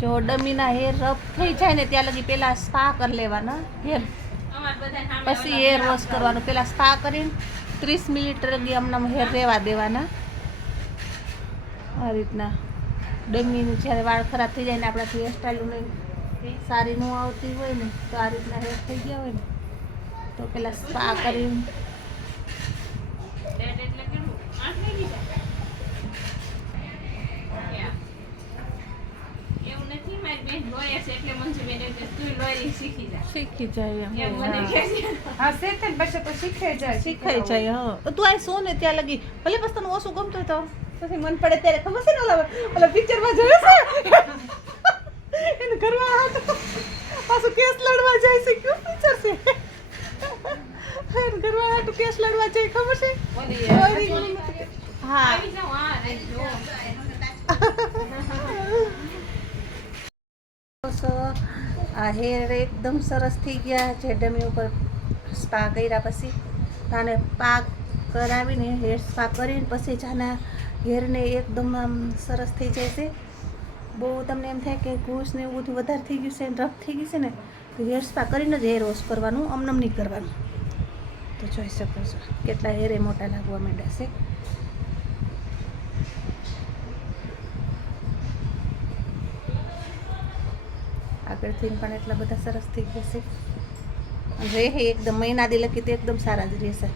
જો ડમીના hair rough થઈ જાય ને ત્યાં લગી પેલા સ્પા કરી લેવાના હેર, પછી હેર વોશ કરવાનું. પેલા સ્પા કરીને 30 મિનિટ લગી આમનામ હેર રહેવા દેવાના. આ રીતના ડમીનું જ્યારે વાળ ખરાબ થઈ જાય ને આપણાથી હેરસ્ટાઈલ નહીં સારી ન આવતી હોય ને તો આ રીતના હેર થઈ ગયા હોય ને તો પેલા સ્પા કરીને શીખી જાય. શીખાઈ જાય. હા તું આ શું ને ત્યાં લગી ભલે બસ તને ઓછું ગમતું હોય તો પછી મન પડે ત્યારે ખબર છે ને ઓલા પિક્ચરમાં જોયું છે એને ઘરમાં પાછું કેસ લડવા જાય છે. કયું પિક્ચર છે? એને ઘરમાં હાટું કેસ લડવા જાય ખબર છે? હા આ હેર એકદમ સરસ થઈ ગયા છે. ડમી ઉપર સ્પા કર્યા પછી આને પાક કરાવીને હેર સ્પા કરીને પછી જ આના હેરને એકદમ આમ સરસ થઈ જાય છે. બહુ તમને એમ થાય કે ઘૂસ ને એવું બધું વધારે થઈ ગયું છે ને રફ થઈ ગયું છે ને તો હેર સ્પા કરીને જ હેર વોશ કરવાનું, અમનમ નહીં કરવાનું. તો જોઈ શકો છો કેટલા હેરે મોટા લાગવા માંડ્યા છે. આગળથી પણ એટલા બધા સરસ થઈ ગયા છે. રહે એકદમ મહિના દી લખી તો એકદમ સારા જ રહેશે.